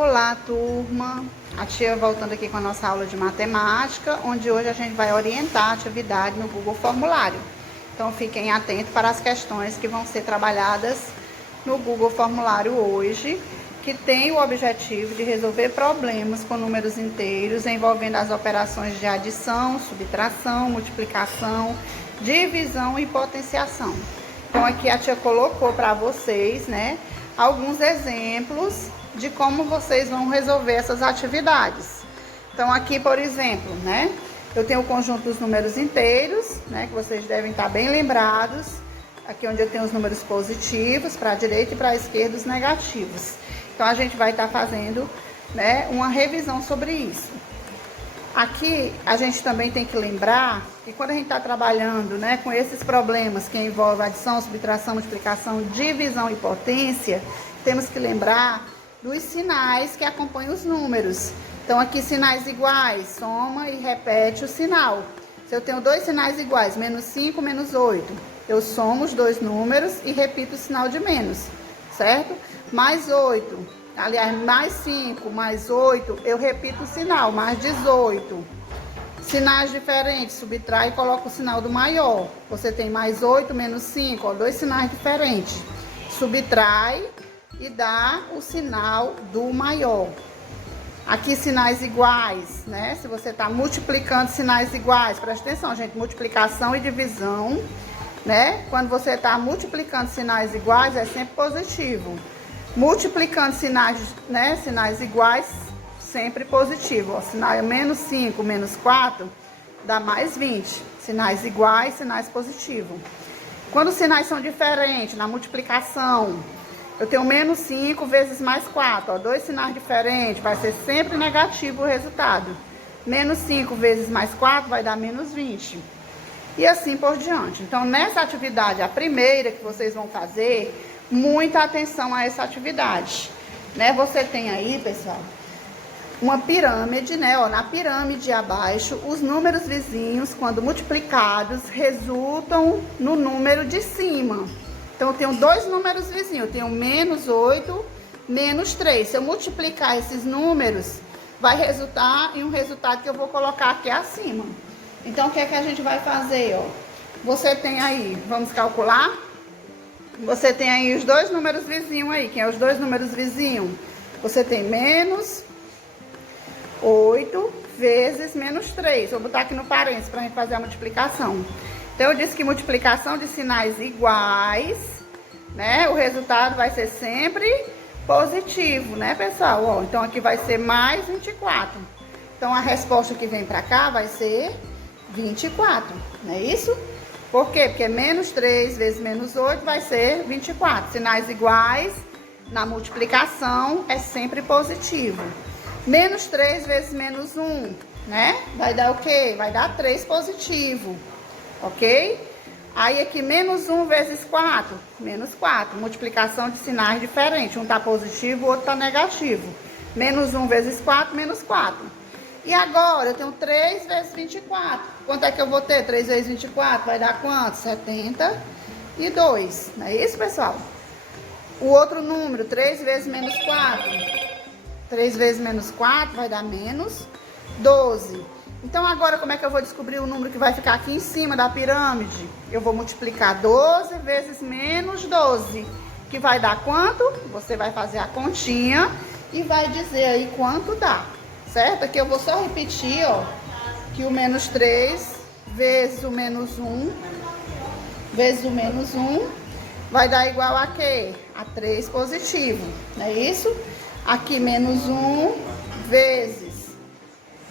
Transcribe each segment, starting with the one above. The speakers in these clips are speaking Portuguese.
Olá, turma! A tia voltando aqui com a nossa aula de matemática, onde hoje a gente vai orientar a atividade no Google Formulário. Então, fiquem atentos para as questões que vão ser trabalhadas no Google Formulário hoje, que tem o objetivo de resolver problemas com números inteiros envolvendo as operações de adição, subtração, multiplicação, divisão e potenciação. Então, aqui a tia colocou para vocês, né, alguns exemplos de como vocês vão resolver essas atividades. Então, aqui, por exemplo, né, eu tenho o conjunto dos números inteiros, né, que vocês devem estar bem lembrados. Aqui onde eu tenho os números positivos para a direita e para a esquerda os negativos. Então, a gente vai estar fazendo, né, uma revisão sobre isso. Aqui, a gente também tem que lembrar que quando a gente está trabalhando, né, com esses problemas que envolvem adição, subtração, multiplicação, divisão e potência, temos que lembrar dos sinais que acompanham os números. Então, aqui, sinais iguais, soma e repete o sinal. Se eu tenho dois sinais iguais, menos 5, menos 8, eu somo os dois números e repito o sinal de menos, certo? Mais 8, aliás, mais 5, mais 8, eu repito o sinal, mais 18. Sinais diferentes, subtrai e coloca o sinal do maior. Você tem mais 8, menos 5, ó, dois sinais diferentes. Subtrai e dá o sinal do maior. Aqui, sinais iguais, né? Se você está multiplicando sinais iguais, presta atenção, gente, multiplicação e divisão, né? Quando você está multiplicando sinais iguais, é sempre positivo. Multiplicando sinais, né, sinais iguais, sempre positivo. Ó, sinal é menos 5, menos 4, dá mais 20. Sinais iguais, sinais positivos. Quando os sinais são diferentes, na multiplicação, eu tenho menos 5 vezes mais 4, ó, dois sinais diferentes, vai ser sempre negativo o resultado. Menos 5 vezes mais 4 vai dar menos 20. E assim por diante. Então, nessa atividade, a primeira que vocês vão fazer, muita atenção a essa atividade, né? Você tem aí, pessoal, uma pirâmide, né? Ó, na pirâmide abaixo, os números vizinhos, quando multiplicados, resultam no número de cima. Então, eu tenho dois números vizinhos, eu tenho menos 8, menos 3. Se eu multiplicar esses números, vai resultar em um resultado que eu vou colocar aqui acima. Então, o que é que a gente vai fazer, ó? Você tem aí, vamos calcular? Você tem aí os dois números vizinhos aí. Quem é os dois números vizinhos? Você tem menos 8 vezes menos 3. Vou botar aqui no parênteses para a gente fazer a multiplicação. Então, eu disse que multiplicação de sinais iguais, né? O resultado vai ser sempre positivo, né, pessoal? Ó, então, aqui vai ser mais 24. Então, a resposta que vem para cá vai ser 24, não é isso? Por quê? Porque menos 3 vezes menos 8 vai ser 24. Sinais iguais, na multiplicação, é sempre positivo. Menos 3 vezes menos 1, né? Vai dar o quê? Vai dar 3 positivo. Ok? Aí aqui, menos 1 vezes 4, menos 4. Multiplicação de sinais diferentes. Um tá positivo, o outro tá negativo. Menos 1 vezes 4, menos 4. E agora, eu tenho 3 vezes 24. Quanto é que eu vou ter? 3 vezes 24 vai dar quanto? 72. Não é isso, pessoal? O outro número, 3 vezes menos 4. 3 vezes menos 4 vai dar menos 12. Então, agora, como é que eu vou descobrir o número que vai ficar aqui em cima da pirâmide? Eu vou multiplicar 12 vezes menos 12, que vai dar quanto? Você vai fazer a continha e vai dizer aí quanto dá, certo? Aqui eu vou só repetir, ó, que o menos 3 vezes o menos 1, vezes o menos 1, vai dar igual a quê? A 3 positivo, não é isso? Aqui, menos 1 vezes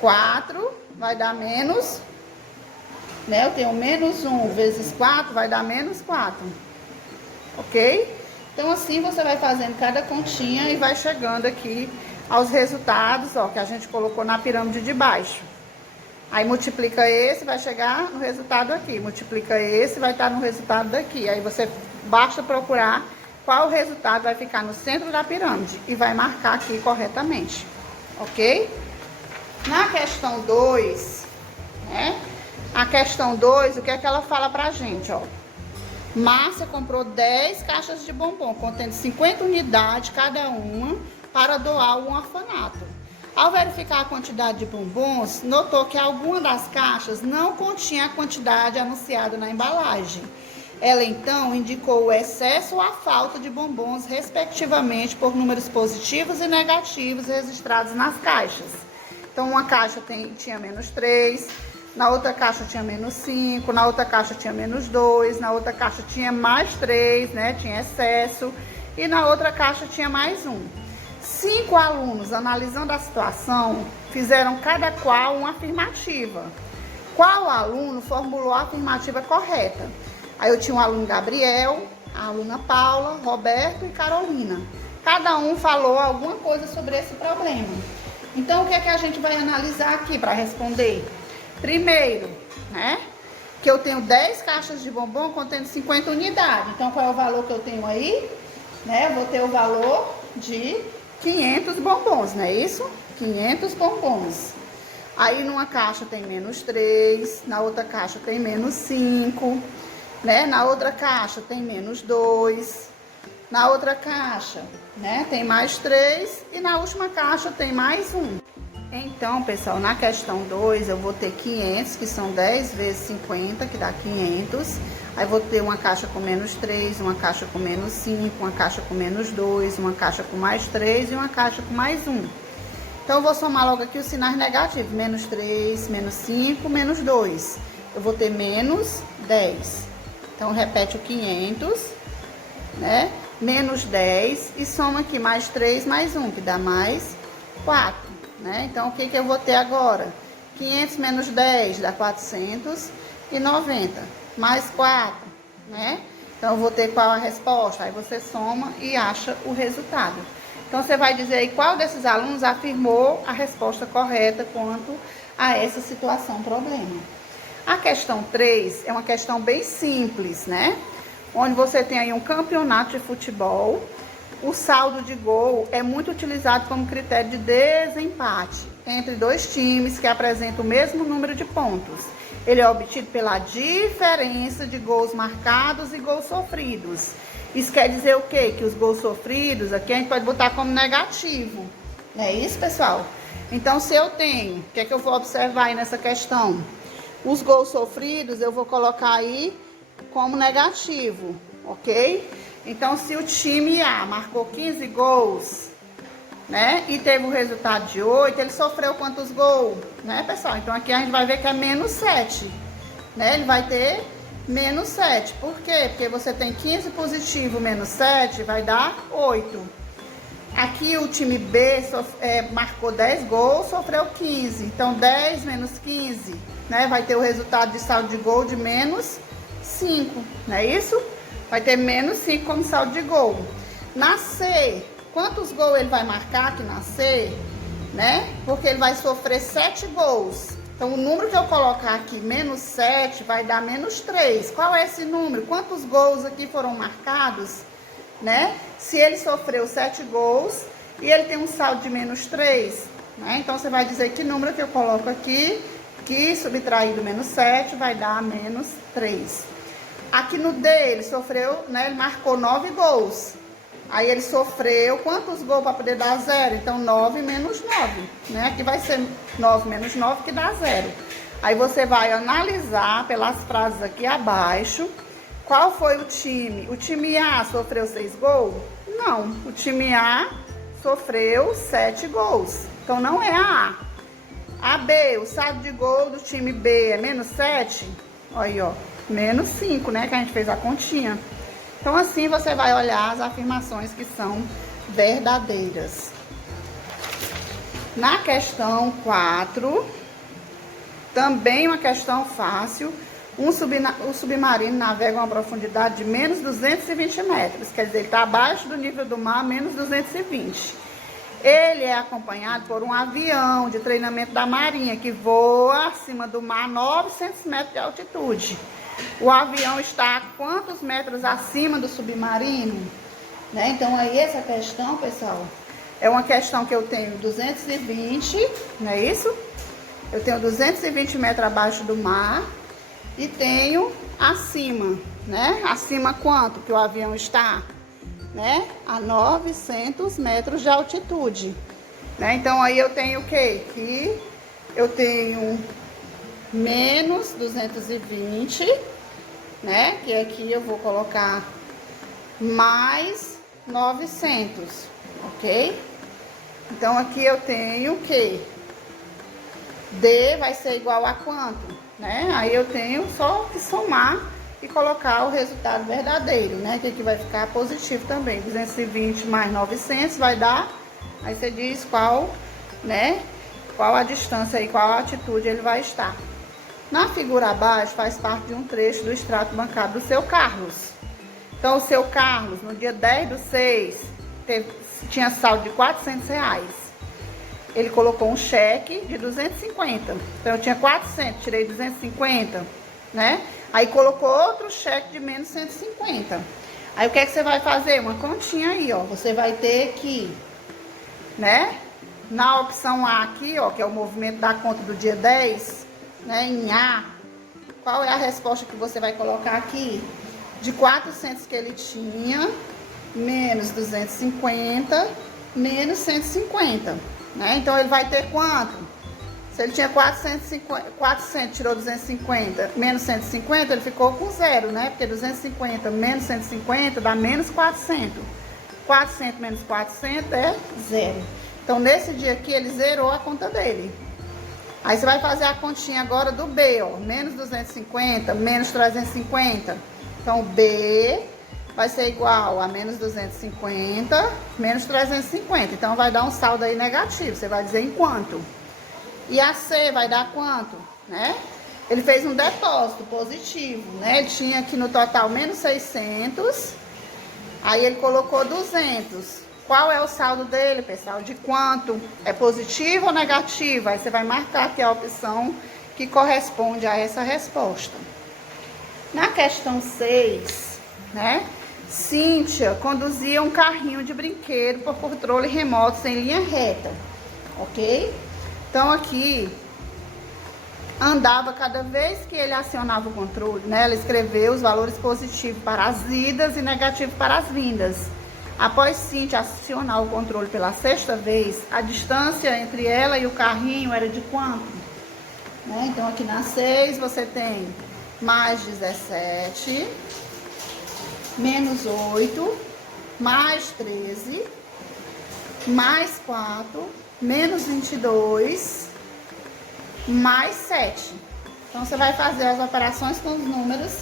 4 vai dar menos, né? Eu tenho menos 1 vezes 4 vai dar menos 4, ok? Então, assim você vai fazendo cada continha e vai chegando aqui aos resultados, ó, que a gente colocou na pirâmide de baixo. Aí, multiplica esse, vai chegar no resultado aqui. Multiplica esse, vai estar no resultado daqui. Aí, você basta procurar qual resultado vai ficar no centro da pirâmide e vai marcar aqui corretamente, ok? Na questão 2, né? A questão 2, o que é que ela fala pra gente, ó? Márcia comprou 10 caixas de bombom, contendo 50 unidades cada uma, para doar ao orfanato. Ao verificar a quantidade de bombons, notou que alguma das caixas não continha a quantidade anunciada na embalagem. Ela então indicou o excesso ou a falta de bombons, respectivamente, por números positivos e negativos registrados nas caixas. Então, uma caixa tinha -3, na outra caixa tinha -5, na outra caixa tinha -2, na outra caixa tinha +3, né? Tinha excesso, e na outra caixa tinha +1. 5 alunos, analisando a situação, fizeram cada qual uma afirmativa. Qual aluno formulou a afirmativa correta? Aí eu tinha o aluno Gabriel, a aluna Paula, Roberto e Carolina. Cada um falou alguma coisa sobre esse problema. Então, o que é que a gente vai analisar aqui para responder? Primeiro, né, que eu tenho 10 caixas de bombom contendo 50 unidades. Então, qual é o valor que eu tenho aí? Né, eu vou ter o valor de 500 bombons, não é isso? 500 bombons. Aí, numa caixa tem -3, na outra caixa tem -5, né? Na outra caixa tem -2, na outra caixa, né, tem +3 e na última caixa tem +1. Então, pessoal, na questão 2 eu vou ter 500, que são 10 vezes 50, que dá 500. Aí vou ter uma caixa com -3, uma caixa com -5, uma caixa com -2, uma caixa com +3 e uma caixa com +1. Então, eu vou somar logo aqui os sinais negativos. -3, -5, -2. Eu vou ter -10. Então, repete o 500, né? -10 e soma aqui +3 +1, que dá +4, né? Então, o que que eu vou ter agora? 500 menos 10 dá 490, mais 4, né? Então, eu vou ter qual a resposta? Aí você soma e acha o resultado. Então, você vai dizer aí qual desses alunos afirmou a resposta correta quanto a essa situação problema. A questão 3 é uma questão bem simples, né? Onde você tem aí um campeonato de futebol. O saldo de gol é muito utilizado como critério de desempate entre dois times que apresentam o mesmo número de pontos. Ele é obtido pela diferença de gols marcados e gols sofridos. Isso quer dizer o quê? Que os gols sofridos aqui a gente pode botar como negativo. Não é isso, pessoal? Então, se eu tenho, o que é que eu vou observar aí nessa questão? Os gols sofridos eu vou colocar aí como negativo, ok? Então, se o time A marcou 15 gols, né, e teve o resultado de 8, ele sofreu quantos gols, né, pessoal? Então, aqui a gente vai ver que é -7, né? Ele vai ter -7. Por quê? Porque você tem 15 positivo menos 7, vai dar 8. Aqui o time B marcou 10 gols, sofreu 15. Então, 10 menos 15, né, vai ter o resultado de saldo de gol de -5, não é isso? Vai ter -5 como saldo de gol. Na C, quantos gols ele vai marcar aqui na C, né? Porque ele vai sofrer 7 gols. Então, o número que eu colocar aqui, -7, vai dar -3. Qual é esse número? Quantos gols aqui foram marcados, né? Se ele sofreu 7 gols e ele tem um saldo de -3, né? Então, você vai dizer que número que eu coloco aqui, que subtraído -7 vai dar -3. Aqui no D, ele sofreu, né? Ele marcou 9 gols. Aí ele sofreu quantos gols para poder dar 0? Então, 9 menos 9, né? Aqui vai ser 9 menos 9, que dá 0. Aí você vai analisar pelas frases aqui abaixo. Qual foi o time? O time A sofreu 6 gols? Não, o time A sofreu 7 gols. Então, não é a A. A B, o saldo de gol do time B é -7? Olha aí, ó. -5, né? Que a gente fez a continha. Então, assim você vai olhar as afirmações que são verdadeiras. Na questão 4, também uma questão fácil. O submarino navega a uma profundidade de menos 220 metros. Quer dizer, ele está abaixo do nível do mar, menos 220. Ele é acompanhado por um avião de treinamento da Marinha, que voa acima do mar a 900 metros de altitude. O avião está a quantos metros acima do submarino? Né? Então, aí essa questão, pessoal, é uma questão que eu tenho 220, não é isso? Eu tenho 220 metros abaixo do mar e tenho acima, né? Acima quanto que o avião está? né, a 900 metros de altitude, né? Então aí eu tenho o quê? Que eu tenho menos 220, né? Que aqui eu vou colocar mais 900, ok? Então aqui eu tenho o quê? D vai ser igual a quanto, né? Aí eu tenho só que somar e colocar o resultado verdadeiro, né? Que aqui vai ficar positivo também. 220 mais 900 vai dar, aí você diz qual, né? Qual a distância e qual a altitude ele vai estar. Na figura abaixo faz parte de um trecho do extrato bancário do seu Carlos. Então o seu Carlos, no dia 10/6, tinha saldo de R$400. Ele colocou um cheque de 250. Então eu tinha 400, tirei 250, né? Aí colocou outro cheque de menos 150. Aí o que é que você vai fazer? Uma continha aí, ó. Você vai ter que, né? Na opção A aqui, ó, que é o movimento da conta do dia 10, né? Em A, qual é a resposta que você vai colocar aqui? De 400 que ele tinha, menos 250, menos 150, né? Então ele vai ter quanto? Se ele tinha 400, tirou 250, menos 150, ele ficou com zero, né? Porque 250 menos 150 dá menos 400. 400 menos 400 é zero. Então nesse dia aqui ele zerou a conta dele. Aí você vai fazer a continha agora do B, ó. Menos 250, menos 350. Então B vai ser igual a menos 250, menos 350. Então vai dar um saldo aí negativo. Você vai dizer em quanto? E a C vai dar quanto, né? Ele fez um depósito positivo, né? Ele tinha aqui no total menos 600. Aí ele colocou 200. Qual é o saldo dele, pessoal? De quanto? É positivo ou negativo? Aí você vai marcar aqui a opção que corresponde a essa resposta. Na questão 6, né? Cíntia conduzia um carrinho de brinquedo por controle remoto sem linha reta, ok? Então aqui, andava cada vez que ele acionava o controle, né? Ela escreveu os valores positivos para as idas e negativos para as vindas. Após Cíntia acionar o controle pela 6ª vez, a distância entre ela e o carrinho era de quanto? Né? Então aqui na 6 você tem mais 17, menos 8, mais 13, mais 4, menos 22, mais 7. Então você vai fazer as operações com os números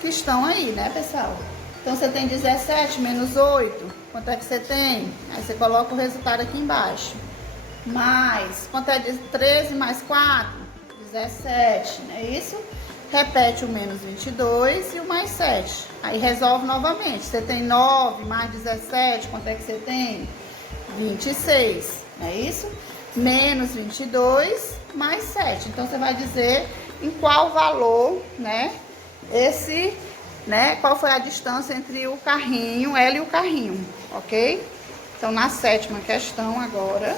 que estão aí, né, pessoal? Então você tem 17 menos 8, quanto é que você tem? Aí você coloca o resultado aqui embaixo. Mais, quanto é de 13 mais 4? 17, não é isso? Repete o menos 22 e o mais 7. Aí resolve novamente. Você tem 9 mais 17, quanto é que você tem? 26, não é isso? Menos 22 mais 7. Então você vai dizer em qual valor, né? Qual foi a distância entre o carrinho, ela e o carrinho, ok? Então na 7ª questão agora,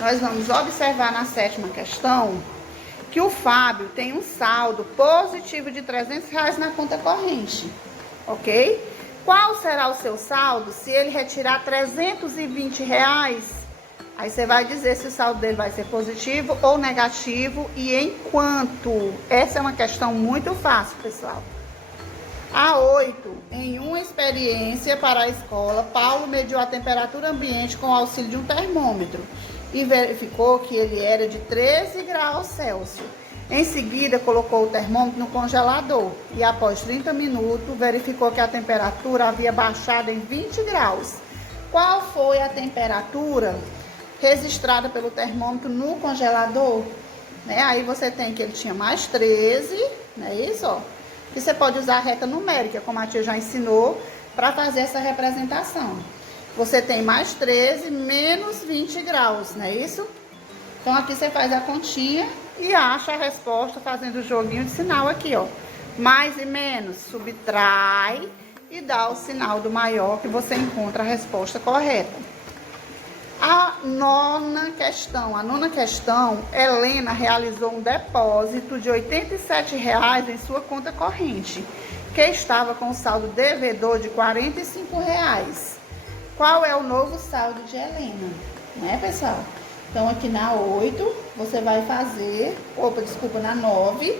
nós vamos observar na 7ª questão que o Fábio tem um saldo positivo de R$300 na conta corrente, ok? Qual será o seu saldo se ele retirar R$320? Aí você vai dizer se o saldo dele vai ser positivo ou negativo e em quanto. Essa é uma questão muito fácil, pessoal. A 8, em uma experiência para a escola, Paulo mediu a temperatura ambiente com o auxílio de um termômetro e verificou que ele era de 13 graus Celsius. Em seguida, colocou o termômetro no congelador e após 30 minutos, verificou que a temperatura havia baixado em 20 graus. Qual foi a temperatura registrada pelo termômetro no congelador? Né? Aí você tem que ele tinha mais 13, não é isso? Ó. E você pode usar a reta numérica, como a tia já ensinou, para fazer essa representação. Você tem mais 13 menos 20 graus, não é isso? Então aqui você faz a continha e acha a resposta fazendo o joguinho de sinal aqui, ó. Mais e menos, subtrai e dá o sinal do maior que você encontra a resposta correta. A nona questão, Helena realizou um depósito de R$ 87,00 em sua conta corrente, que estava com saldo devedor de R$ 45,00. qual é o novo saldo de Helena, né, pessoal? Então, aqui na 8, você vai fazer, na 9,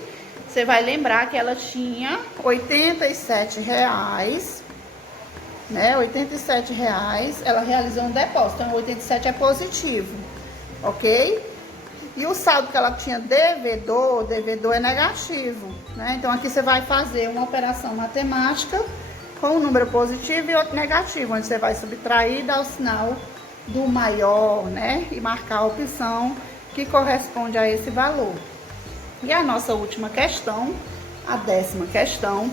você vai lembrar que ela tinha R$ 87, né? R$ 87, ela realizou um depósito, então 87 é positivo, ok? E o saldo que ela tinha devedor é negativo, né? Então, aqui você vai fazer uma operação matemática com um número positivo e outro negativo, onde você vai subtrair e dar o sinal do maior, né? E marcar a opção que corresponde a esse valor. E a nossa última questão, a 10ª questão,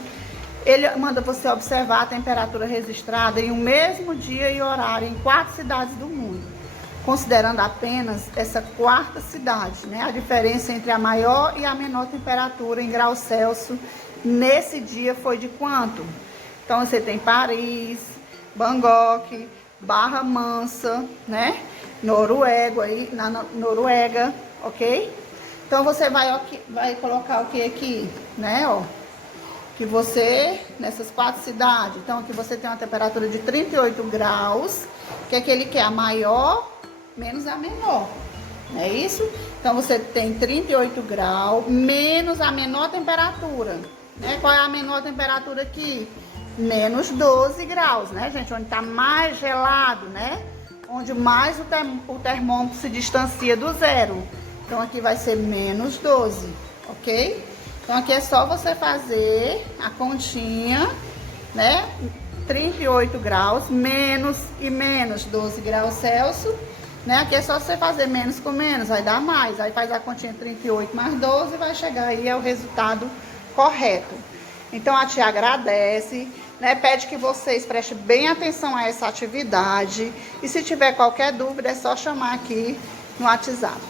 ele manda você observar a temperatura registrada em um mesmo dia e horário em 4 cidades do mundo, considerando apenas essa quarta cidade, né? A diferença entre a maior e a menor temperatura em graus Celsius nesse dia foi de quanto? Então, você tem Paris, Bangkok, Barra Mansa, né? Na Noruega, ok? Então, você vai colocar o que aqui, né? Ó, que você, nessas 4 cidades, então aqui você tem uma temperatura de 38 graus, que é aquele que é a maior menos a menor, não é isso? Então, você tem 38 graus menos a menor temperatura, né? Qual é a menor temperatura aqui? Menos 12 graus, né, gente? Onde tá mais gelado, né? Onde mais o termômetro se distancia do zero. Então, aqui vai ser menos 12, ok? Então, aqui é só você fazer a continha, né? 38 graus, menos e menos 12 graus Celsius, né? Aqui é só você fazer menos com menos, vai dar mais. Aí faz a continha 38 mais 12 e vai chegar aí ao resultado correto. Então, a tia agradece, né? Pede que vocês prestem bem atenção a essa atividade. E se tiver qualquer dúvida, é só chamar aqui no WhatsApp.